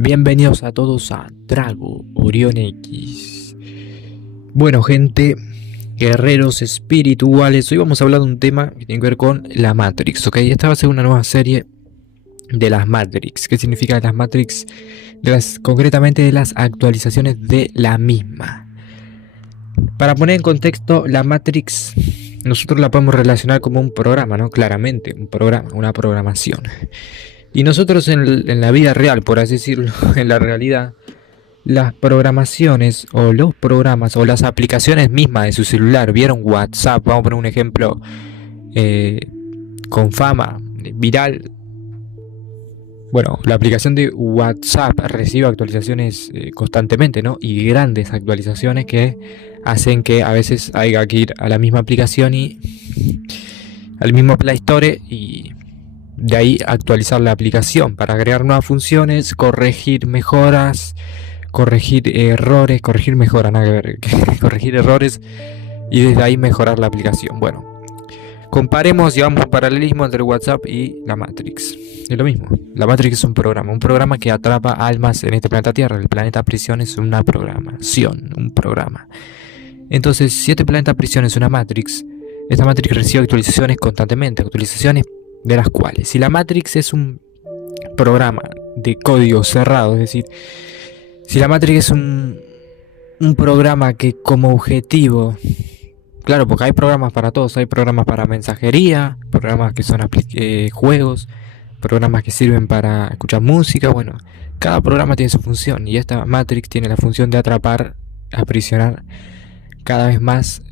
Bienvenidos a todos a Drago Orión X. Bueno, gente, guerreros espirituales, hoy vamos a hablar de un tema que tiene que ver con la Matrix, ¿ok? Esta va a ser una nueva serie de las Matrix. ¿Qué significa las Matrix? Concretamente de las actualizaciones de la misma. Para poner en contexto, la Matrix nosotros la podemos relacionar como un programa, ¿no? Claramente, un programa, una programación. Y nosotros en la vida real, por así decirlo, en la realidad, las programaciones o los programas o las aplicaciones mismas de su celular, vieron WhatsApp, vamos a poner un ejemplo con fama, viral. Bueno, la aplicación de WhatsApp recibe actualizaciones constantemente, ¿no? Y grandes actualizaciones que hacen que a veces haya que ir a la misma aplicación y al mismo Play Store y de ahí actualizar la aplicación para agregar nuevas funciones, corregir mejoras, corregir errores, corregir mejoras, nada que ver, corregir errores y desde ahí mejorar la aplicación. Bueno, comparemos, llevamos un paralelismo entre WhatsApp y la Matrix. Es lo mismo, la Matrix es un programa que atrapa almas en este planeta Tierra. El planeta prisión es una programación, un programa. Entonces, si este planeta prisión es una Matrix, esta Matrix recibe actualizaciones constantemente, actualizaciones de las cuales, si la Matrix es un programa de código cerrado, es decir, si la Matrix es un programa que como objetivo, claro, porque hay programas para todos, hay programas para mensajería, programas que son juegos, programas que sirven para escuchar música, bueno, cada programa tiene su función y esta Matrix tiene la función de atrapar, aprisionar cada vez más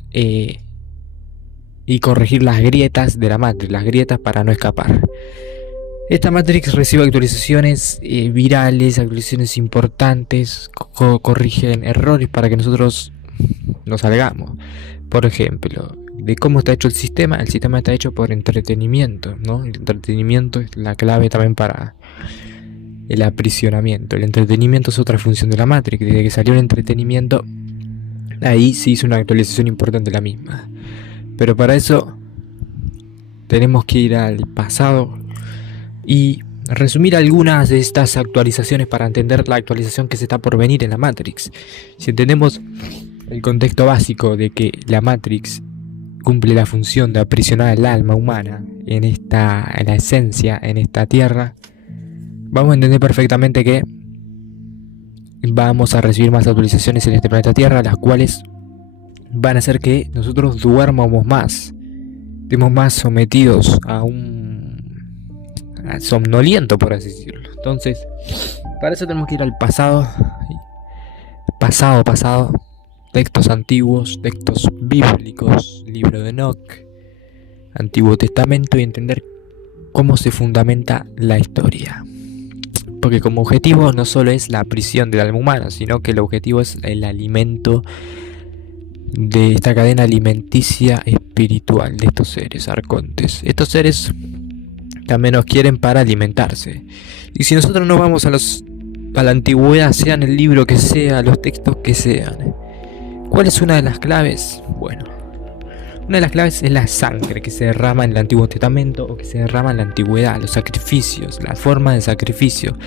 y corregir las grietas de la Matrix, las grietas para no escapar. Esta Matrix recibe actualizaciones virales, actualizaciones importantes, corrigen errores para que nosotros nos salgamos. Por ejemplo, de cómo está hecho el sistema está hecho por entretenimiento, ¿no? El entretenimiento es la clave también para el aprisionamiento. El entretenimiento es otra función de la Matrix. Desde que salió el entretenimiento, ahí se hizo una actualización importante de la misma. Pero para eso tenemos que ir al pasado y resumir algunas de estas actualizaciones para entender la actualización que se está por venir en la Matrix. Si entendemos el contexto básico de que la Matrix cumple la función de aprisionar el alma humana en la esencia, en esta tierra, vamos a entender perfectamente que vamos a recibir más actualizaciones en este planeta Tierra, las cuales van a hacer que nosotros duermamos más, estemos más sometidos a somnoliento, por así decirlo. Entonces, para eso tenemos que ir al pasado, textos antiguos, textos bíblicos, libro de Enoch, Antiguo Testamento, y entender cómo se fundamenta la historia. Porque como objetivo no solo es la prisión del alma humana, sino que el objetivo es el alimento de esta cadena alimenticia espiritual de estos seres arcontes. Estos seres también nos quieren para alimentarse. Y si nosotros nos vamos a la antigüedad, sean el libro que sea, los textos que sean, ¿cuál es una de las claves? Bueno, una de las claves es la sangre que se derrama en el Antiguo Testamento o que se derrama en la antigüedad, los sacrificios, la forma de sacrificio,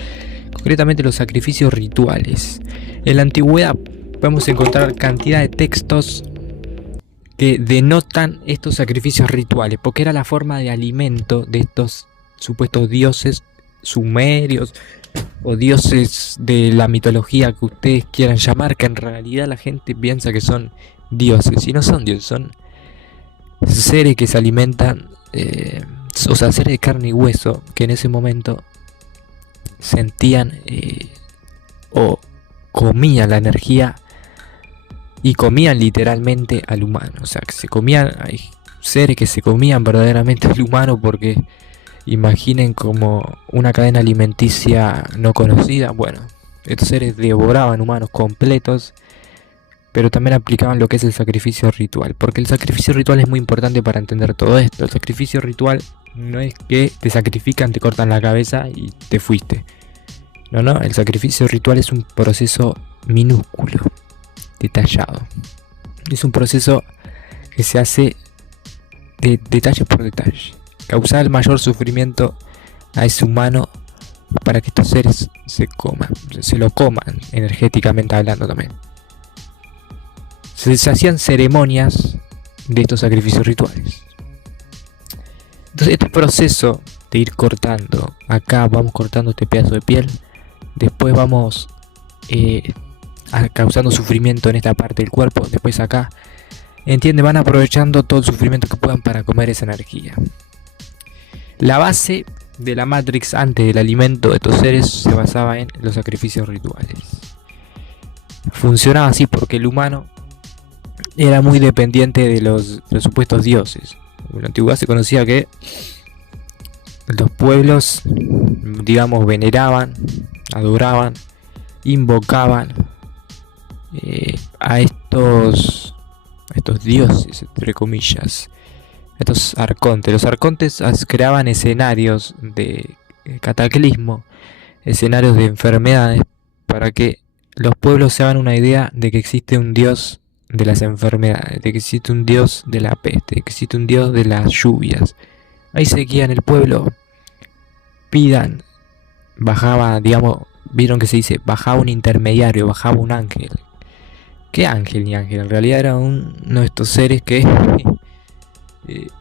concretamente los sacrificios rituales. En la antigüedad podemos encontrar cantidad de textos que denotan estos sacrificios rituales, porque era la forma de alimento de estos supuestos dioses sumerios o dioses de la mitología que ustedes quieran llamar, que en realidad la gente piensa que son dioses, y no son dioses, son seres que se alimentan, o sea, seres de carne y hueso, que en ese momento sentían o comían la energía y comían literalmente al humano. O sea, que se comían, hay seres que se comían verdaderamente al humano, porque imaginen como una cadena alimenticia no conocida. Bueno, estos seres devoraban humanos completos, pero también aplicaban lo que es el sacrificio ritual, porque el sacrificio ritual es muy importante para entender todo esto. El sacrificio ritual no es que te sacrifican, te cortan la cabeza y te fuiste. No, el sacrificio ritual es un proceso minúsculo, detallado. Es un proceso que se hace de detalle por detalle. Causar el mayor sufrimiento a ese humano para que estos seres se lo coman, energéticamente hablando también. Se hacían ceremonias de estos sacrificios rituales. Entonces este proceso de ir cortando, acá vamos cortando este pedazo de piel, después vamos causando sufrimiento en esta parte del cuerpo, después acá, van aprovechando todo el sufrimiento que puedan para comer esa energía. La base de la Matrix antes del alimento de estos seres se basaba en los sacrificios rituales. Funcionaba así porque el humano era muy dependiente de los supuestos dioses. En la antigüedad se conocía que los pueblos, digamos, veneraban, adoraban, invocaban a estos dioses, entre comillas, estos arcontes. Los arcontes creaban escenarios de cataclismo, escenarios de enfermedades, para que los pueblos se hagan una idea de que existe un dios de las enfermedades, de que existe un dios de la peste, de que existe un dios de las lluvias. Ahí se guían el pueblo, pidan, bajaba, digamos, vieron que se dice, bajaba un intermediario, bajaba un ángel. ¿Qué ángel ni ángel? En realidad era uno de estos seres que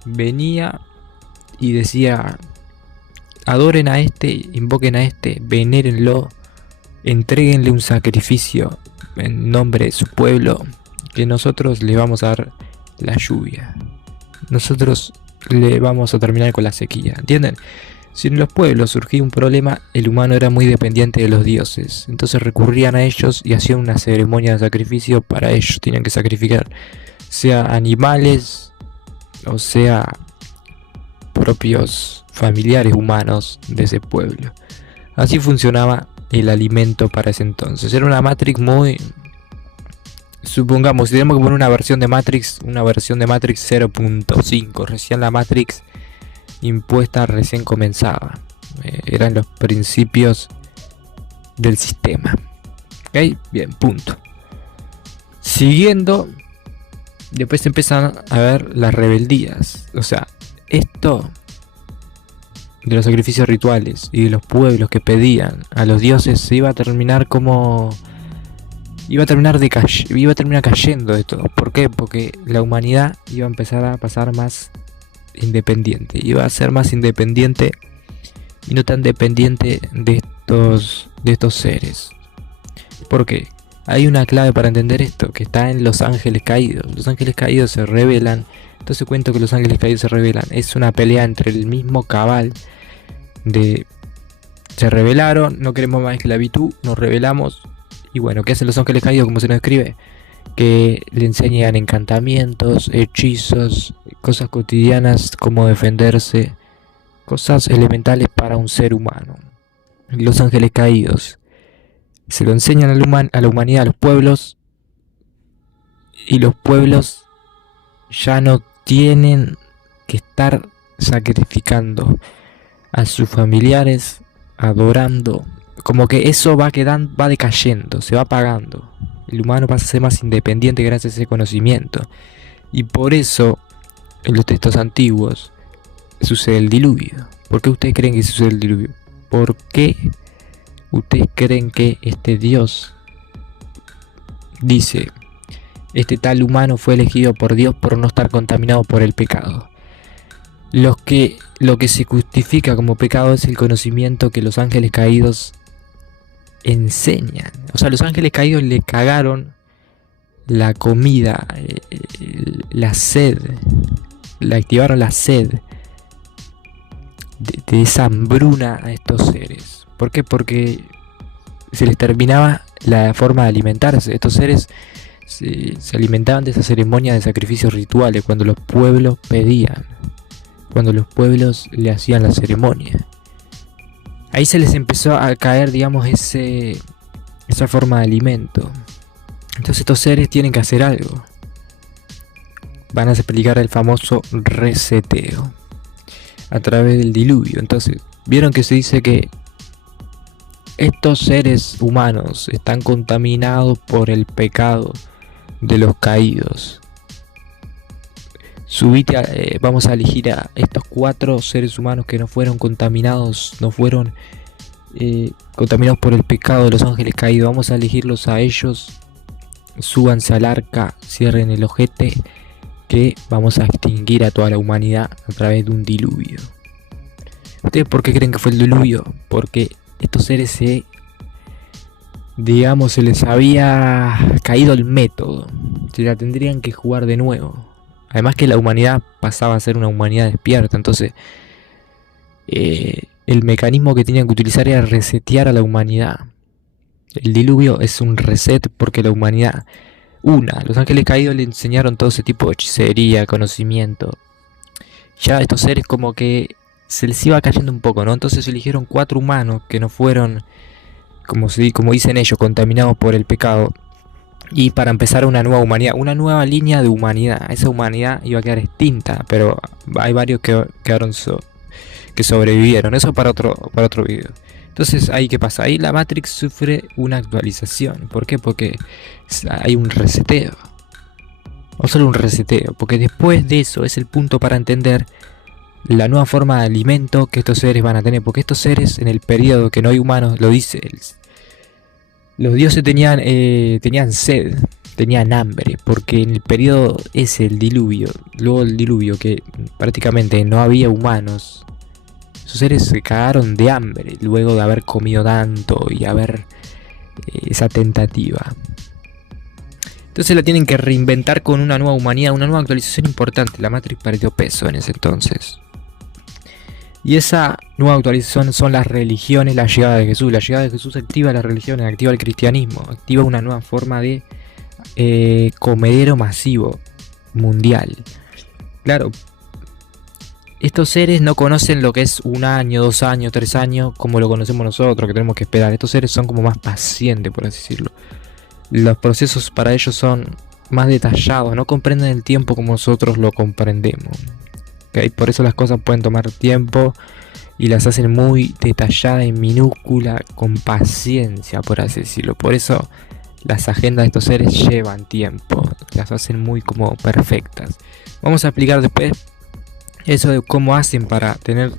venía y decía: adoren a este, invoquen a este, venérenlo, entréguenle un sacrificio en nombre de su pueblo, que nosotros le vamos a dar la lluvia, nosotros le vamos a terminar con la sequía. ¿Entienden? Si en los pueblos surgía un problema, el humano era muy dependiente de los dioses, entonces recurrían a ellos y hacían una ceremonia de sacrificio para ellos. Tenían que sacrificar, sea animales o sea propios familiares humanos de ese pueblo. Así funcionaba el alimento para ese entonces. Era una Matrix muy... Supongamos, si tenemos que poner una versión de Matrix 0.5, recién la Matrix impuesta recién comenzaba. Eran los principios del sistema. ¿Ok? Bien, punto. Siguiendo, después empiezan a ver las rebeldías. O sea, esto de los sacrificios rituales y de los pueblos que pedían a los dioses se iba a terminar como... iba a terminar cayendo de todo. ¿Por qué? Porque la humanidad iba a empezar a pasar más independiente. Iba a ser más independiente y no tan dependiente de estos seres. ¿Por qué? Hay una clave para entender esto, que está en los ángeles caídos. Los ángeles caídos se rebelan. Entonces cuento que los ángeles caídos se rebelan. Es una pelea entre el mismo cabal de... se rebelaron, no queremos más esclavitud, nos rebelamos. Y bueno, ¿qué hacen los ángeles caídos? Como se nos describe, que le enseñan encantamientos, hechizos, cosas cotidianas como defenderse, cosas elementales para un ser humano. Los ángeles caídos se lo enseñan a la humanidad, a los pueblos, y los pueblos ya no tienen que estar sacrificando a sus familiares, adorando. Como que eso va decayendo, se va apagando. El humano pasa a ser más independiente gracias a ese conocimiento. Y por eso, en los textos antiguos, sucede el diluvio. ¿Por qué ustedes creen que sucede el diluvio? ¿Por qué ustedes creen que este Dios dice: este tal humano fue elegido por Dios por no estar contaminado por el pecado? Lo que se justifica como pecado es el conocimiento que los ángeles caídos enseñan. O sea, los ángeles caídos le cagaron la comida, la sed, le activaron la sed de esa hambruna a estos seres. ¿Por qué? Porque se les terminaba la forma de alimentarse. Estos seres se alimentaban de esa ceremonia de sacrificios rituales, cuando los pueblos pedían, cuando los pueblos le hacían la ceremonia. Ahí se les empezó a caer, digamos, esa forma de alimento. Entonces estos seres tienen que hacer algo. Van a explicar el famoso reseteo a través del diluvio. Entonces, vieron que se dice que estos seres humanos están contaminados por el pecado de los caídos. Vamos a elegir a estos 4 seres humanos que no fueron contaminados, no fueron contaminados por el pecado de los ángeles caídos. Vamos a elegirlos a ellos. Súbanse al arca, cierren el ojete, que vamos a extinguir a toda la humanidad a través de un diluvio. ¿Ustedes por qué creen que fue el diluvio? Porque estos seres se les había caído el método. Se la tendrían que jugar de nuevo. Además que la humanidad pasaba a ser una humanidad despierta. Entonces el mecanismo que tenían que utilizar era resetear a la humanidad. El diluvio es un reset porque la humanidad, los ángeles caídos le enseñaron todo ese tipo de hechicería, conocimiento. Ya estos seres como que se les iba cayendo un poco, ¿no? Entonces eligieron 4 humanos que no fueron, como dicen ellos, contaminados por el pecado. Y para empezar una nueva humanidad, una nueva línea de humanidad. Esa humanidad iba a quedar extinta, pero hay varios que quedaron que sobrevivieron. Eso para otro video. Entonces, ahí qué pasa, ahí la Matrix sufre una actualización. ¿Por qué? Porque hay un reseteo. O solo un reseteo, porque después de eso es el punto para entender la nueva forma de alimento que estos seres van a tener. Porque estos seres, en el periodo que no hay humanos, lo dice, los dioses tenían sed, tenían hambre, porque en el periodo ese, el diluvio, luego el diluvio, que prácticamente no había humanos, esos seres se cagaron de hambre luego de haber comido tanto y haber esa tentativa. Entonces la tienen que reinventar con una nueva humanidad, una nueva actualización importante. La Matrix perdió peso en ese entonces. Y esa nueva actualización son las religiones, la llegada de Jesús. La llegada de Jesús activa las religiones, activa el cristianismo, activa una nueva forma de comedero masivo mundial. Claro, estos seres no conocen lo que es 1 año, 2 años, 3 años, como lo conocemos nosotros, que tenemos que esperar. Estos seres son como más pacientes, por así decirlo. Los procesos para ellos son más detallados, no comprenden el tiempo como nosotros lo comprendemos. ¿Okay? Por eso las cosas pueden tomar tiempo y las hacen muy detalladas y minúscula, con paciencia, por así decirlo. Por eso las agendas de estos seres llevan tiempo, las hacen muy como perfectas. Vamos a explicar después eso de cómo hacen para tener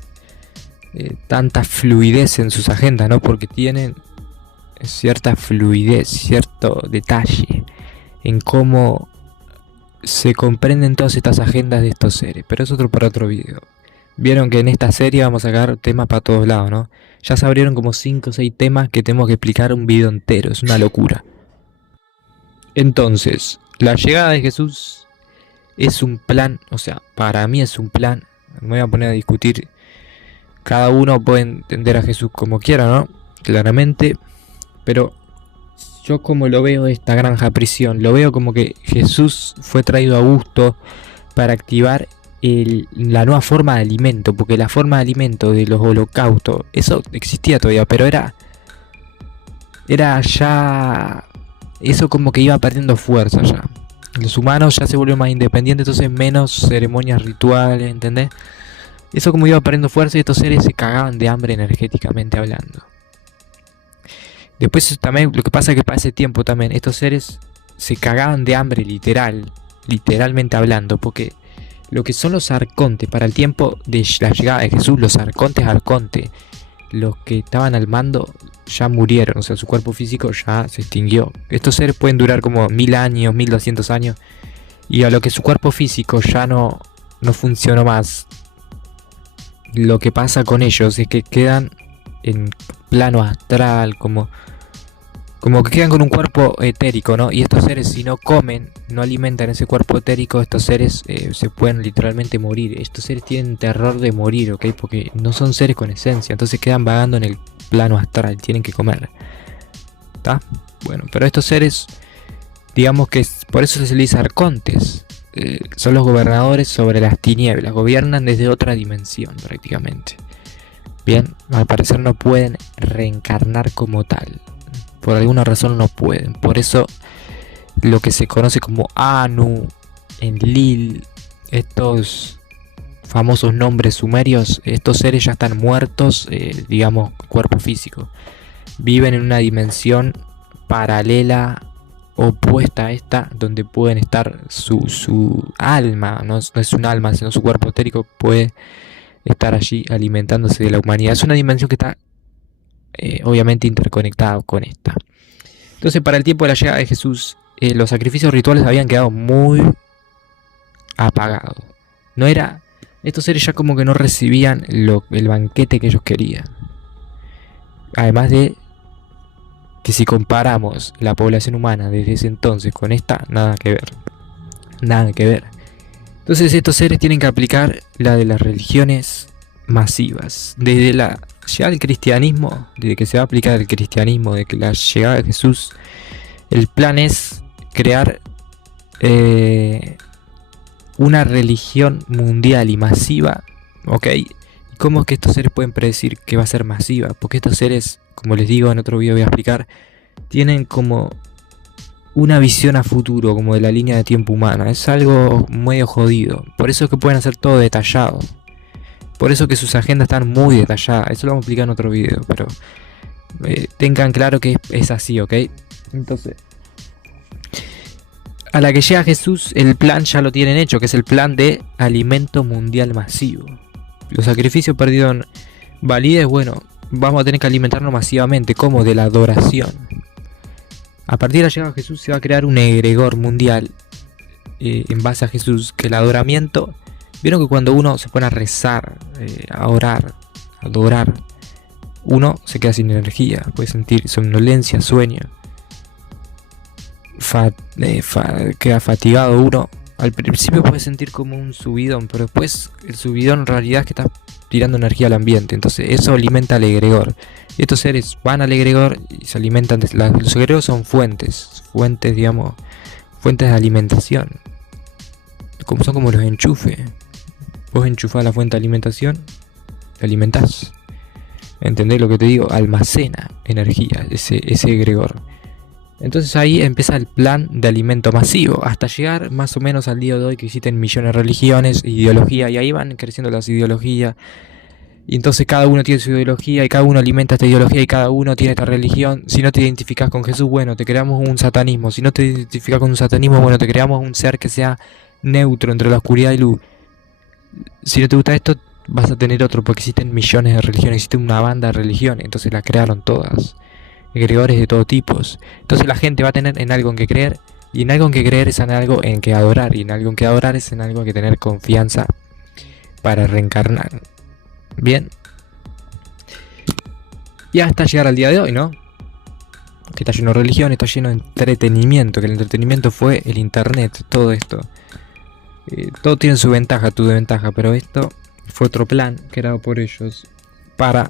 tanta fluidez en sus agendas, ¿no? Porque tienen cierta fluidez, cierto detalle en cómo se comprenden todas estas agendas de estos seres. Pero es para otro video. Vieron que en esta serie vamos a sacar temas para todos lados, ¿no? Ya se abrieron como 5 o 6 temas que tenemos que explicar un video entero. Es una locura. Entonces, la llegada de Jesús es un plan, o sea, para mí es un plan. Me voy a poner a discutir. Cada uno puede entender a Jesús como quiera, ¿no? Claramente. Pero yo como lo veo esta granja prisión, lo veo como que Jesús fue traído a gusto para activar la nueva forma de alimento. Porque la forma de alimento de los holocaustos, eso existía todavía, pero era ya... Eso como que iba perdiendo fuerza ya. Los humanos ya se volvieron más independientes, entonces menos ceremonias rituales, ¿entendés? Eso como iba perdiendo fuerza y estos seres se cagaban de hambre energéticamente hablando. Después también lo que pasa es que para ese tiempo también estos seres se cagaban de hambre literalmente hablando, porque lo que son los arcontes para el tiempo de la llegada de Jesús, los arcontes, los que estaban al mando ya murieron, o sea, su cuerpo físico ya se extinguió. Estos seres pueden durar como 1000 años, 1200 años, y a lo que su cuerpo físico ya no funcionó más, lo que pasa con ellos es que quedan en plano astral, como que quedan con un cuerpo etérico, ¿no? Y estos seres, si no comen, no alimentan ese cuerpo etérico, estos seres se pueden literalmente morir. Estos seres tienen terror de morir, ¿ok? Porque no son seres con esencia, entonces quedan vagando en el plano astral, tienen que comer. ¿Está? Bueno, pero estos seres, digamos que por eso se les dice arcontes. Son los gobernadores sobre las tinieblas, gobiernan desde otra dimensión prácticamente. Bien, al parecer no pueden reencarnar como tal. Por alguna razón no pueden. Por eso lo que se conoce como Anu, Enlil, estos famosos nombres sumerios, estos seres ya están muertos, digamos, cuerpo físico. Viven en una dimensión paralela, opuesta a esta, donde pueden estar su alma, no es un alma, sino su cuerpo etérico puede estar allí alimentándose de la humanidad. Es una dimensión que está obviamente interconectado con esta. Entonces, para el tiempo de la llegada de Jesús, los sacrificios rituales habían quedado muy apagados. No era, estos seres ya como que no recibían el banquete que ellos querían. Además de que si comparamos la población humana desde ese entonces con esta, nada que ver. Nada que ver. Entonces estos seres tienen que aplicar la de las religiones masivas. Desde la llegada del cristianismo, desde que se va a aplicar el cristianismo, de que la llegada de Jesús, el plan es crear una religión mundial y masiva, ¿ok? ¿Y cómo es que estos seres pueden predecir que va a ser masiva? Porque estos seres, como les digo, en otro video voy a explicar, tienen como una visión a futuro, como de la línea de tiempo humana. Es algo medio jodido. Por eso es que pueden hacer todo detallado. Por eso que sus agendas están muy detalladas. Eso lo vamos a explicar en otro video, pero tengan claro que es así, ¿ok? Entonces, a la que llega Jesús, el plan ya lo tienen hecho, que es el plan de alimento mundial masivo. Los sacrificios perdieron validez. Bueno, vamos a tener que alimentarnos masivamente, como de la adoración. A partir de la llegada de Jesús se va a crear un egregor mundial en base a Jesús, que el adoramiento, vieron que cuando uno se pone a rezar, a orar, a adorar, uno se queda sin energía, puede sentir somnolencia, sueño, queda fatigado uno. Al principio puede sentir como un subidón, pero después el subidón en realidad es que está tirando energía al ambiente, entonces eso alimenta al egregor. Y estos seres van al egregor y se alimentan los egregores son fuentes, digamos, fuentes de alimentación. Como son como los enchufes. Vos enchufás la fuente de alimentación, te alimentás. ¿Entendés lo que te digo? Almacena energía ese egregor. Entonces ahí empieza el plan de alimento masivo, hasta llegar más o menos al día de hoy, que existen millones de religiones, ideología, y ahí van creciendo las ideologías. Y entonces cada uno tiene su ideología y cada uno alimenta esta ideología y cada uno tiene esta religión. Si no te identificas con Jesús, bueno, te creamos un satanismo. Si no te identificas con un satanismo, bueno, te creamos un ser que sea neutro entre la oscuridad y luz. Si no te gusta esto, vas a tener otro, porque existen millones de religiones, existe una banda de religiones, entonces la crearon todas. Egregores de todo tipo. Entonces la gente va a tener en algo en que creer, y en algo en que creer es en algo en que adorar, y en algo en que adorar es en algo en que tener confianza para reencarnar. Bien. Y hasta llegar al día de hoy, ¿no? Que está lleno de religión, está lleno de entretenimiento, que el entretenimiento fue el internet, todo esto. Todo tiene su ventaja, tu desventaja, pero esto fue otro plan creado por ellos para,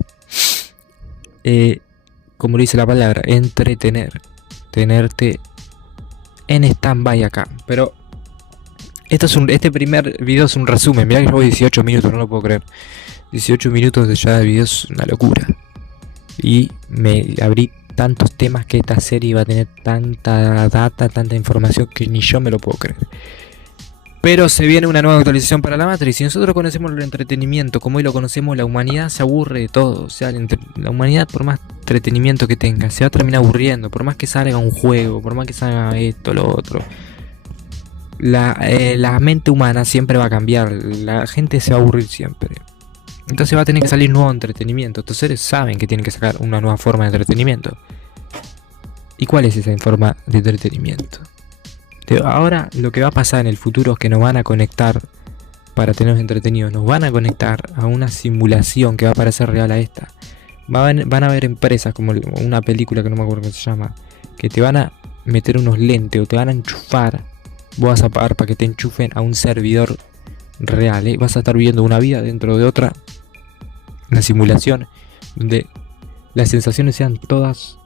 como dice la palabra, entretener, tenerte en stand-by acá. Pero este primer video es un resumen. Mirá que llevo 18 minutos, no lo puedo creer. 18 minutos de ya de video es una locura. Y me abrí tantos temas que esta serie iba a tener tanta data, tanta información que ni yo me lo puedo creer. Pero se viene una nueva actualización para la Matrix. Si nosotros conocemos el entretenimiento como hoy lo conocemos, la humanidad se aburre de todo. O sea, la humanidad, por más entretenimiento que tenga, se va a terminar aburriendo. Por más que salga un juego, por más que salga esto, lo otro. La mente humana siempre va a cambiar. La gente se va a aburrir siempre. Entonces va a tener que salir nuevo entretenimiento. Estos seres saben que tienen que sacar una nueva forma de entretenimiento. ¿Y cuál es esa forma de entretenimiento? Ahora lo que va a pasar en el futuro es que nos van a conectar para tenernos entretenidos. Nos van a conectar a una simulación que va a parecer real a esta. Van a haber empresas como una película que no me acuerdo cómo se llama, que te van a meter unos lentes o te van a enchufar. Vos vas a pagar para que te enchufen a un servidor real, ¿eh? Vas a estar viviendo una vida dentro de otra, una simulación donde las sensaciones sean todas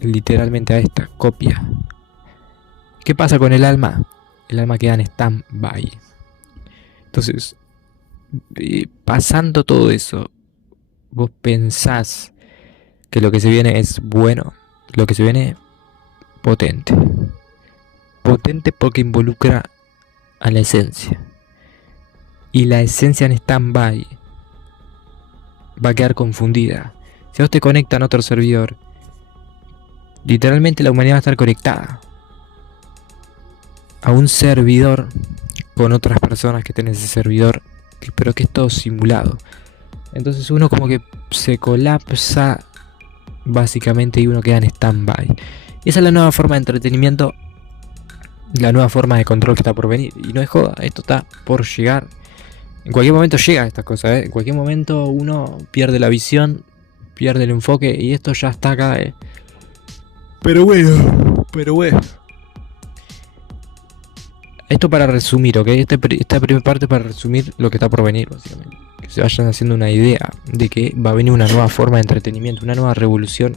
literalmente a esta copia. ¿Qué pasa con el alma? El alma queda en stand-by. Entonces, pasando todo eso, vos pensás que lo que se viene es bueno, lo que se viene potente. Potente porque involucra a la esencia. Y la esencia en stand-by va a quedar confundida. Si a vos te conectan a otro servidor, literalmente la humanidad va a estar conectada a un servidor con otras personas que tienen ese servidor, pero que es todo simulado. Entonces uno como que se colapsa básicamente, y uno queda en stand-by. Esa es la nueva forma de entretenimiento, la nueva forma de control que está por venir. Y no es joda, esto está por llegar. En cualquier momento llega estas cosas, ¿eh? En cualquier momento uno pierde la visión, pierde el enfoque y esto ya está acá, ¿eh? Pero bueno. Esto para resumir, ¿ok? Esta primera parte para resumir lo que está por venir, básicamente. Que se vayan haciendo una idea de que va a venir una nueva forma de entretenimiento, una nueva revolución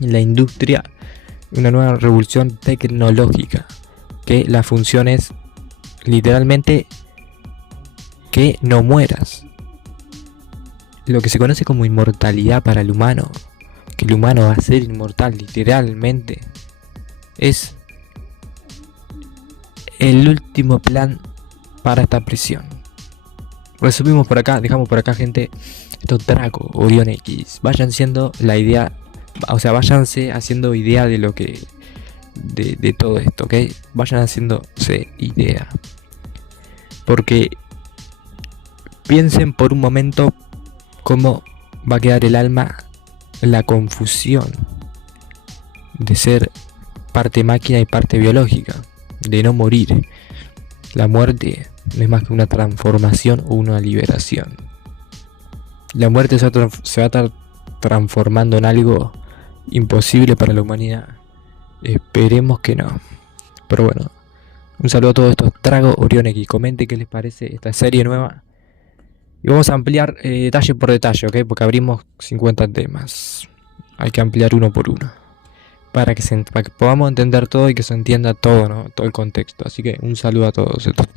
en la industria, una nueva revolución tecnológica. Que la función es literalmente que no mueras. Lo que se conoce como inmortalidad para el humano, que el humano va a ser inmortal literalmente, es el último plan para esta prisión. Resumimos por acá, dejamos por acá, gente, estos Draco, Orión X, vayan siendo la idea, o sea, váyanse haciendo idea de lo que, de todo esto, ¿ok? Vayan haciéndose idea. Porque piensen por un momento cómo va a quedar el alma en la confusión de ser parte máquina y parte biológica, de no morir. La muerte no es más que una transformación o una liberación. La muerte se va a estar transformando en algo imposible para la humanidad. Esperemos que no. Pero bueno, un saludo a todos estos Draco, Orión X. Comenten qué les parece esta serie nueva. Y vamos a ampliar detalle por detalle, ¿ok? Porque abrimos 50 temas. Hay que ampliar uno por uno. Para que podamos entender todo y que se entienda todo, ¿no? Todo el contexto. Así que un saludo a todos.